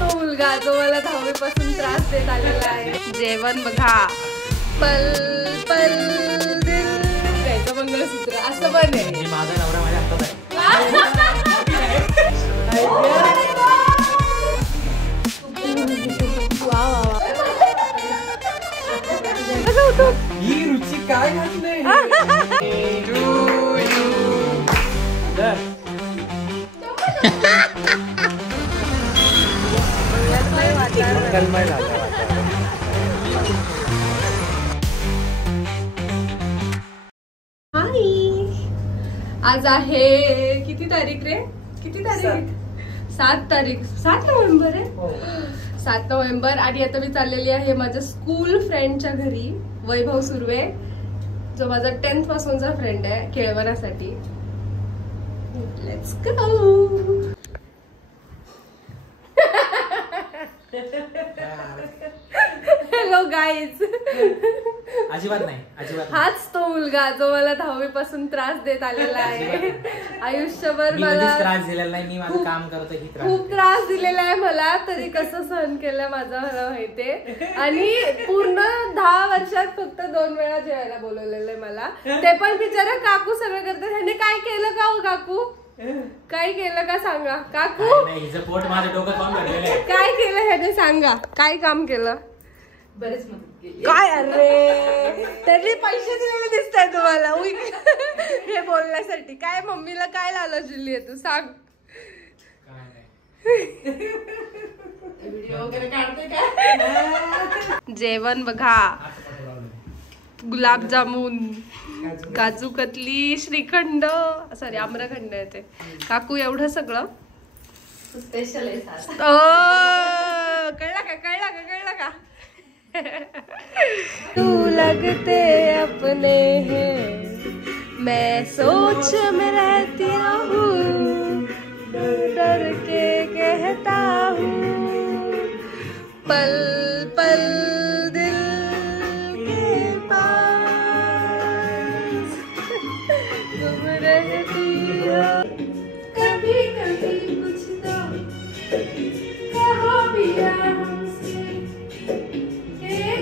तो मुलगा जो मला 10वी पासून त्रास देत आलेला आहे. जेवण बघा, पल पल दिल त्याचं मंगळसूत्र असं पण आहे. माझा नवरा माझ्या हातात आहे. ही रुची काय घातलंय? मंगलमय झालं. हाय, आज आहे किती तारीख रे? किती तारीख? 7 तारीख. 7 नोव्हेंबर आहे. 7 नोव्हेंबर. आणि आता मी चाललेली आहे माझ्या स्कूल फ्रेंडच्या घरी, वैभव सुर्वे, जो माझा 10th पासूनचा फ्रेंड आहे, केळवणासाठी. Let's go. Hello guys. अजिबात नाही, अजिबात. हाच तो मुलगा जो मला 10वी पासून त्रास देत आलेला आहे. आयुष्यभर मला त्रास दिलेला नाही. मी माझं काम करतो ही खूप त्रास दिलेला आहे मला, तरी कसं सहन केलं माझं मला माहितीये. आणि पूर्ण 10 वर्षात फक्त 2 वेळा जेवायला बोलवलेलं आहे मला, ते पण बिचारा काकू सगळं करतात. ह्याने काय केलं का हो काकू? काय केलं का सांगा काकू? पोट माझं डोकं खाऊन भरलेलं आहे. काय केलं ह्याने सांगा, काय काम केलं? बरेच मदत केली. काय? अरे त्यांनी पैसे दिलेले दिसत आहे तुम्हाला हे बोलण्यासाठी. काय मम्मीला काय लालच दिली आहे तू सांग? व्हिडिओ वगैरे काढते का? जेवण बघा, गुलाबजामुन, काजू कतली, श्रीखंड, सॉरी आम्रखंड आहे ते. काकू एवढं सगळं स्पेशल आहे. कळला का? कळला का? कळला का? तू लगते अपने हैं, मैं सोच में रहती हूँ, डर के कहता हूँ, पल पल दिल के पास तुम रहती हो. कभी कभी कुछ तो कहो भी हमसे,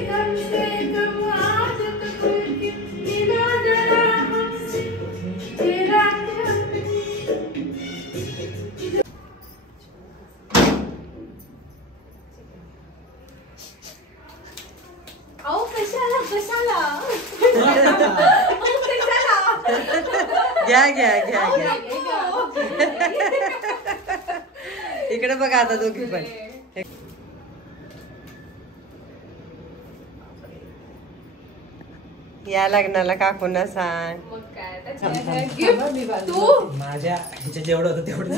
कम से कम आज तो कोई मिला जरा हमसे, तेरा आओ कशाला कशाला घ्या घ्या घ्या घ्या. इकडे बघा आता दोघी पण. या लग्नाला काकूंना सांग. तू माझ्या ह्याच्या जेवढं होतं तेवढं.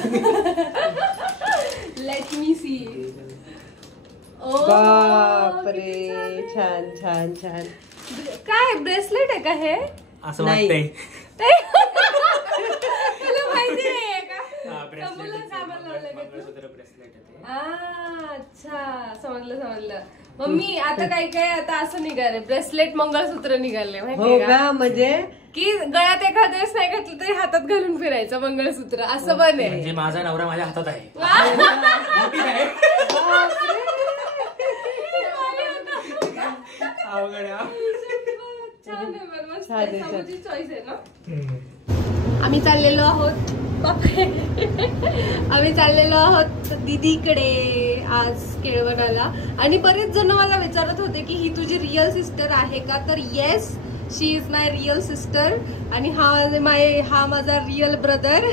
Let me see. बापरे, छान छान छान. काय ब्रेसलेट आहे का हे? असं वाटतंय. तुला माहिती नाहीये का? अच्छा, समजलं समजलं. मम्मी आता काय काय आता असं निघाले, ब्रेसलेट मंगळसूत्र निघाले माहितीये का? म्हणजे की गळ्यात एखाद्या वेळेस नाही घातलं तरी हातात घालून फिरायचं मंगळसूत्र, असं पण आहे. म्हणजे माझा नवरा माझ्या हातात आहे. चॉईस आहे ना. आम्ही चाललेलो आहोत आम्ही चाललेलो आहोत दीदीकडे आज केळवणाला. आणि बरेच जण मला विचारत होते की ही तुझी रिअल सिस्टर आहे का? तर yes, she is my real sister. आणि हा माझा रिअल ब्रदर,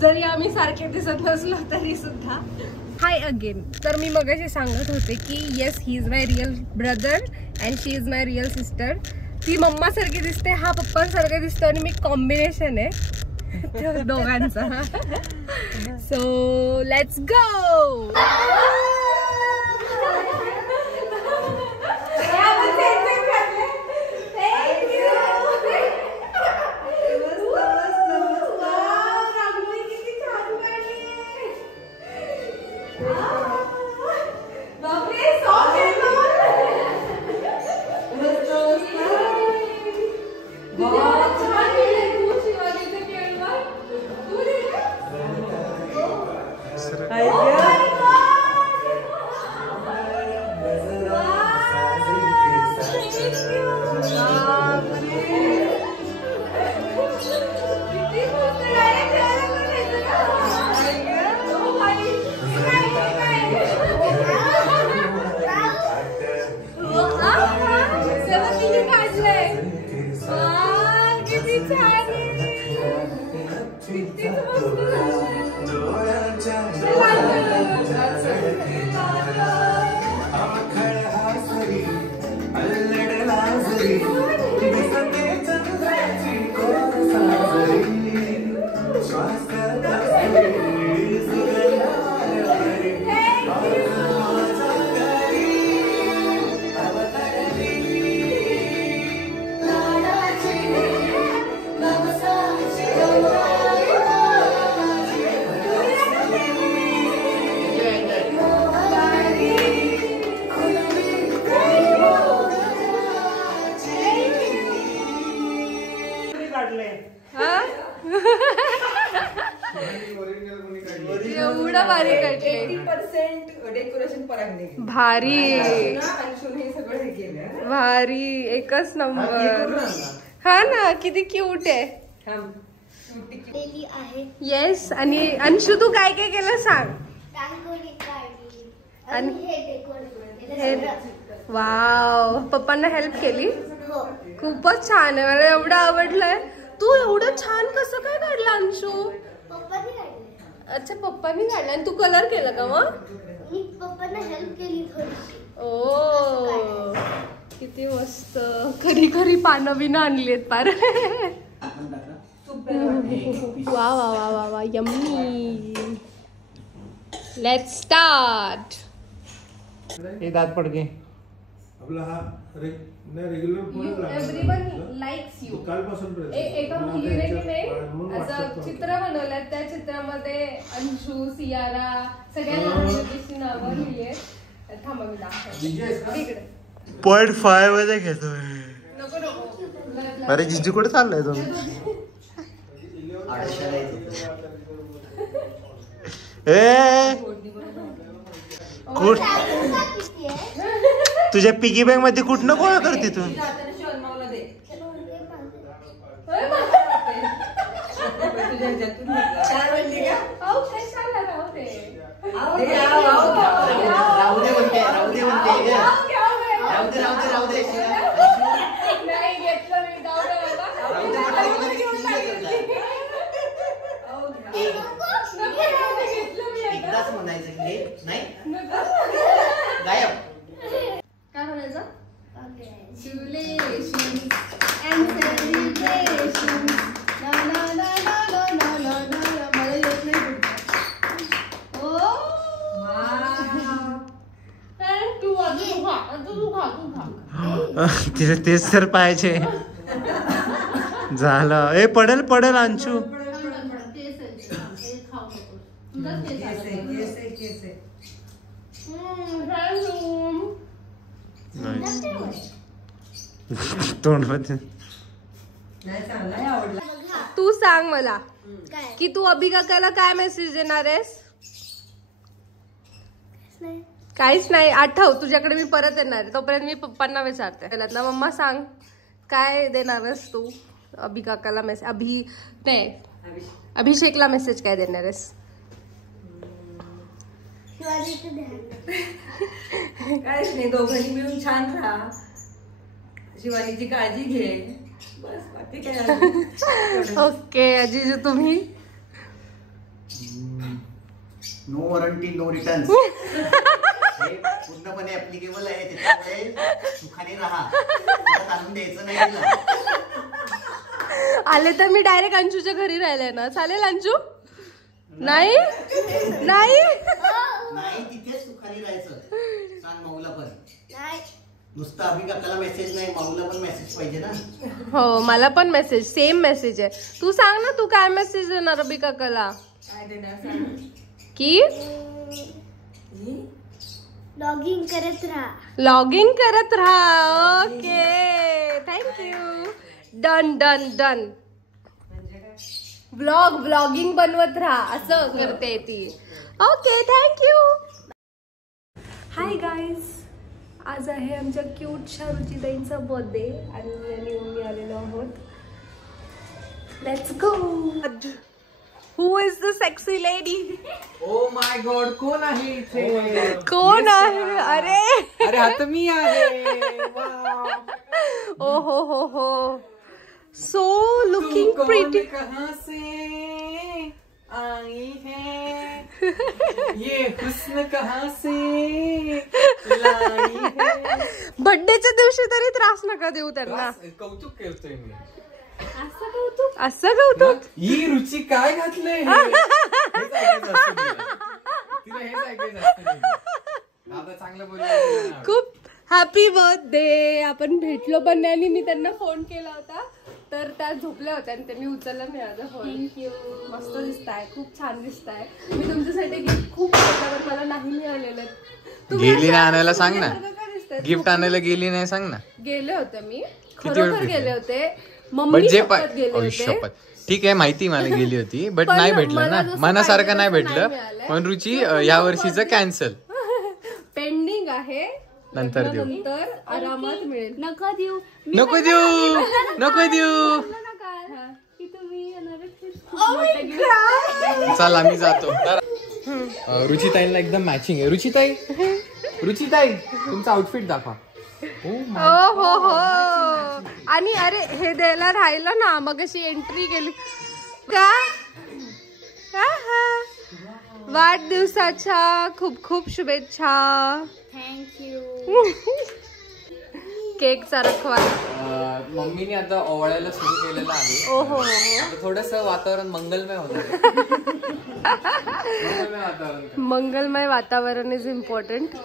जरी आम्ही सारखे दिसत नसलो तरी सुद्धा. हाय अगेन. तर मी मगाशी सांगत होते की yes, he is my real brother and she is my real sister. ती मम्मा सारखी दिसते, हा पप्पांसारखं दिसतो, आणि मी कॉम्बिनेशन आहे दोघांचा. So let's go. डेकोरेशन परागने भारी अंशून हे सगळं हे केलं. भारी एकच नंबर. हा ना किती क्यूट आहे. येस. आणि अंशू तू काय काय केलं सांग. वाव पप्पांना हेल्प केली. खूपच छान आहे. मला एवढं आवडलंय. तू एवढं छान कसं काय काढलं अंशू. अच्छा पप्पांनी काढलं आणि तू कलर केलं का मग. पप्पांना हेल्प केली थोडीशी. ओ किती मस्त. खरी खरी पानं बिनं आणलीत पार. वा वा वा वा वा यम्मी. Let's start. हे दात पडके आपला हा रेग्युलर एव्हरीवन लाईक्स यू. कालपासून एका मुलीने की नाही असं चित्र बनवलं. त्या चित्रामध्ये अंशू सियारा सगळ्या लहान नावं लिहिली आहेत. थांबा मी दाखवते. 0.5 मध्ये घेतोय. नको नको. अरे जिजू कुठे चाललाय तुम्ही. कुठ तुझ्या पिगी बँक मध्ये कुठनं गोळा करते तू. काय म्हणायचं. Congratulations and celebrations. Na na na na na na na na. मला येत नाही. ओ तू खा. तिथे तेच तर पाहिजे. झालं. ए पडेल पडेल अंशू. तोंड तू सांग मला की तू अभि काकाला काय मेसेज देणार आहेस. काहीच नाही. आठव तुझ्याकडे मी परत येणार आहे. तोपर्यंत मी पप्पांना विचारते. त्याला ना मम्मा सांग काय देणार आहेस तू अभि काकाला मेसेज. अभिषेकला मेसेज काय देणार आहेस. काहीच नाही. दोघांनी मिळून छान राहा. शिवानीची काळजी घे. बस बाकी काय. ओके अजीजू तुम्ही. No warranty no returns. हे पूर्णपणे ऍप्लिकेबल आहे. त्याच्यामुळे सुखाने राहा. आणून द्यायचं नाही. आले तर मी डायरेक्ट अंशूच्या घरी राहिले ना. चालेल अंशू. नाही नाही नाही तिथेच सुखाने राहायचं. सांग माऊला पण. नुसतं अभि काकाला मेसेज नाही माऊला पण मेसेज पाहिजे ना. हो मला पण मेसेज सेम मेसेज आहे. तू सांग ना तू काय मेसेज देणार अभि काकाला. काय देणार सांग. की लॉगिंग करत राहा. लॉगिंग करत राहा. Okay thank you. Done done done. Blogging बनवत राहा असं करते ती. Okay thank you. Hi guys. आज आहे आमच्या क्यूटशा रुचिताईंचा बर्थडे आणि मी आणि मम्मी आलेलो आहोत. Let's go. Who is the sexy lady. O my God कोण आहे इथे. कोण आहे. अरे अरे आता मी आहे. ओ हो सो लुकिंग प्रिटी. कहाँ से आई है ये हुस्न कहाँ से लाई है. बर्थडेच्या दिवशी तरी त्रास नका देऊ त्यांना. कौतुक करतोय मी. असं कौतुक. ही रुची काय घातलंय. तिला हेच ऐकायचं असतं. दादा चांगलं बोलला. खूप हॅपी बर्थडे. आपण भेटलो पण नाही आणि मी त्यांना फोन केला होता तर त्या झोपल्या होत्या आणि त्यांनी उचलला नाही माझा फोन. थँक्यू. मस्त दिसताय. खूप छान दिसताय. मी तुमच्यासाठी गिफ्ट खूप पण मला नाही मिळालेलं. गेली नाही आणायला सांग ना. गिफ्ट आणायला गेली नाही सांग ना. गेले होते मी खरोखर गेले होते. बट मम्मी जे सोबत गेले होते. ठीक आहे माहिती मला गेली होती बट नाही भेटलं ना. मनासारखं नाही भेटलं. पण रुची या वर्षीचं कॅन्सल. आहे. नंतर देऊ. नंतर आरामात मिळेल. नका देऊ. नको देऊ नको देऊ. चला मी जातो. रुचिताईला एकदम मॅचिंग आहे. रुचिताई तुमचा आउटफिट दाखवा. हो. आणि अरे हे द्यायला राहिलं ना, मग अशी एंट्री केली का. वाढदिवसाच्या खूप खूप शुभेच्छा. थँक्यू. केकचा रखवा. मम्मीने आता ओवाळायला सुरू केलेलं आहे. ओहो. थोडस वातावरण मंगलमय होतं. मंगलमय वातावरण इज इम्पॉर्टंट.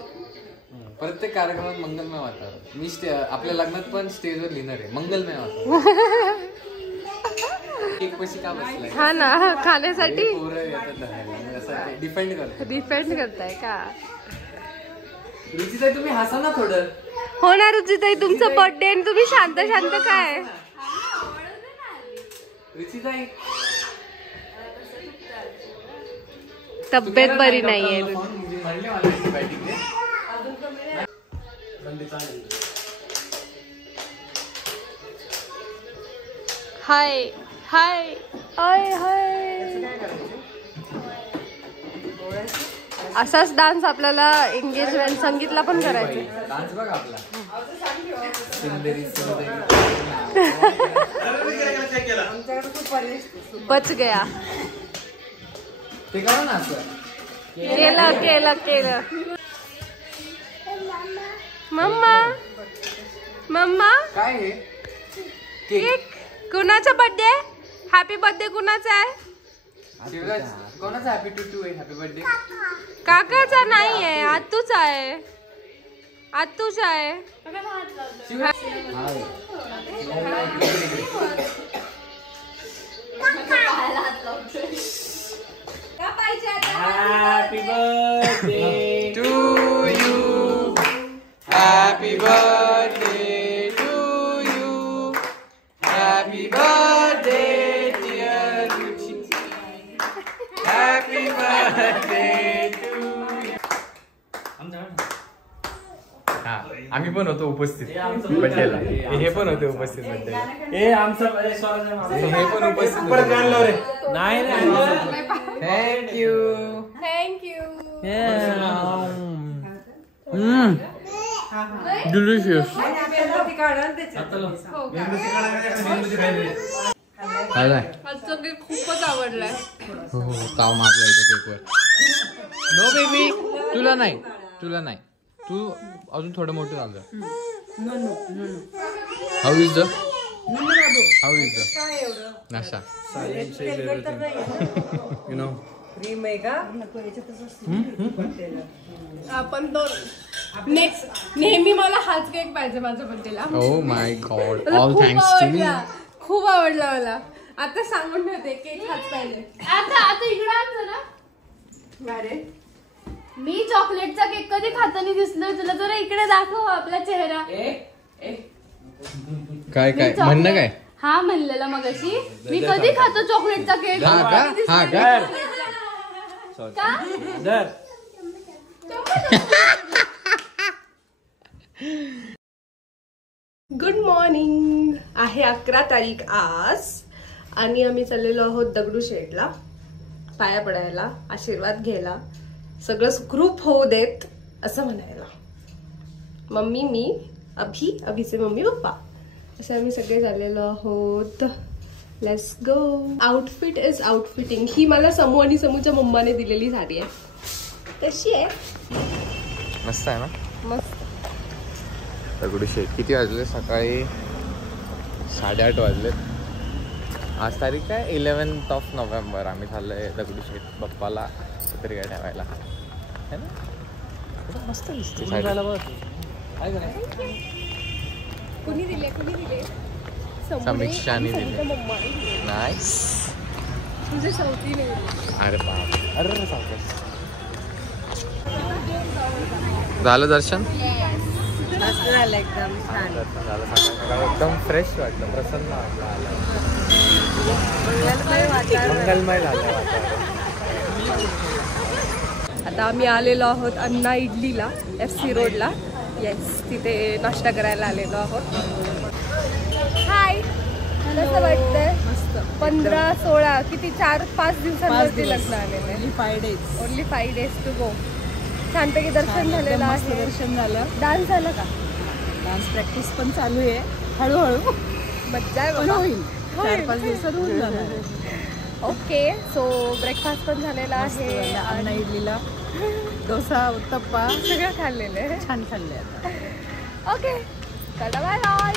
प्रत्येक कार्यक्रमात मंगलमय वातावरण. मी आपल्या लग्नात पण स्टेजवर लिहिणार आहे मंगलमय वातावरण. केक कशी का बसलाय. हा ना, खाण्यासाठी डिपेंड करताय का. रुचिताई तुम्ही हसा ना थोडं. हो ना रुचिताई, तुमचं बर्थडे आणि तुम्ही शांत काय. रुचिताई तब्येत बरी नाहीये. हाय हाय हाय हाय. असाच डान्स आपल्याला एंगेजमेंट संगीतला पण करायचा. डान्स बघ आपला. बच गया. ते करा ना असं. केलं. मम्मा काय हे केक कुणाचा बर्थडे. हॅपी बर्थडे कुणाचा आहे. कोणाचा हॅपी टू आहे. हॅपी बर्थडे काकाचा नाही आहे, आतूचा आहे. Happy birthday to you. Happy birthday to you. Happy birthday dear Ruchi. Happy birthday to you. हा, आम्ही पण होतो उपस्थित बर्थडेला. हे पण होते उपस्थित बर्थडेला. हे पण उपस्थित. नाही थँक्यू. डिलिशियस. आजचं केक खूपच आवडलाय. हो ताव मारला केकवर. नो बेबी तुला नाही. तू अजून थोडं मोठं झालं. हाऊ इज द नाश्ता. आपण तो नेक्स्ट नेहमी मला हाच केक पाहिजे माझ्या बर्थडेला. Oh my god, all thanks to me. खूप आवडला मला. आता सांगून ठेवते केक हाच पाहिजे. आता इकडे आण जरा. अरे मी चॉकलेटचा केक कधी खाताना दिसलोय तुला. जरा इकडे दाखव आपला चेहरा. काय म्हणणं काय. हा म्हणलेला मगाशी मी कधी खातो चॉकलेटचा केक. हा का. Good morning. आहे 11 तारीख आज आणि आम्ही चाललेलो आहोत दगडूशेठला पाया पडायला, आशीर्वाद घ्यायला. सगळं सुखरूप होऊ देत असं म्हणायला. मम्मी, मी, अभिचे मम्मी पप्पा असे आम्ही सगळे चाललेलो आहोत. Let's go. Outfit is outfitting. ही मला समू आणि समूच्या मम्माने दिलेली साडी आहे. कशी आहे. मस्त आहे ना. मस्त. दगडूशेठ किती वाजले. सकाळी 8:30 वाजलेत. आज तारीख काय 11 नोव्हेंबर. आम्ही चाललोय दगडूशेठ बाप्पाला पत्रिका ठेवायला. है ना. मस्त दिसते. कोणी दिले समीक्षाने दिले. नाईस. तुझे सौती नाही. अरे बाप. अरे सावकाश. झालं दर्शन. झालं एकदम छान. एकदम फ्रेश वाटलं. प्रसन्न वाटलं. मंगलमय झालं वातावरण. आता आम्ही आलेलो आहोत अन्ना इडलीला FC रोडला. येस, तिथे नाश्ता करायला आलेलो आहोत. हाय, कसं वाटतंय? मस्त. 15-16 किती 4-5 दिवसांवरती लग्न आलेलं आहे. 5 days. Only 5 days to go. छानपैकी दर्शन झालेलं आहे. दर्शन झालं. डान्स झाला का? डान्स प्रॅक्टिस पण चालू आहे हळूहळू. मज्जा आहे पण बाबा. होईल 4-5 दिवसात होऊन जाणार. ओके, सो ब्रेकफास्ट पण झालेला आहे. अन्ना इडलीला डोसा उत्तप्पा सगळं खाल्लेलं आहे. छान खाल्ले आता. ओके, चला बाय बाय.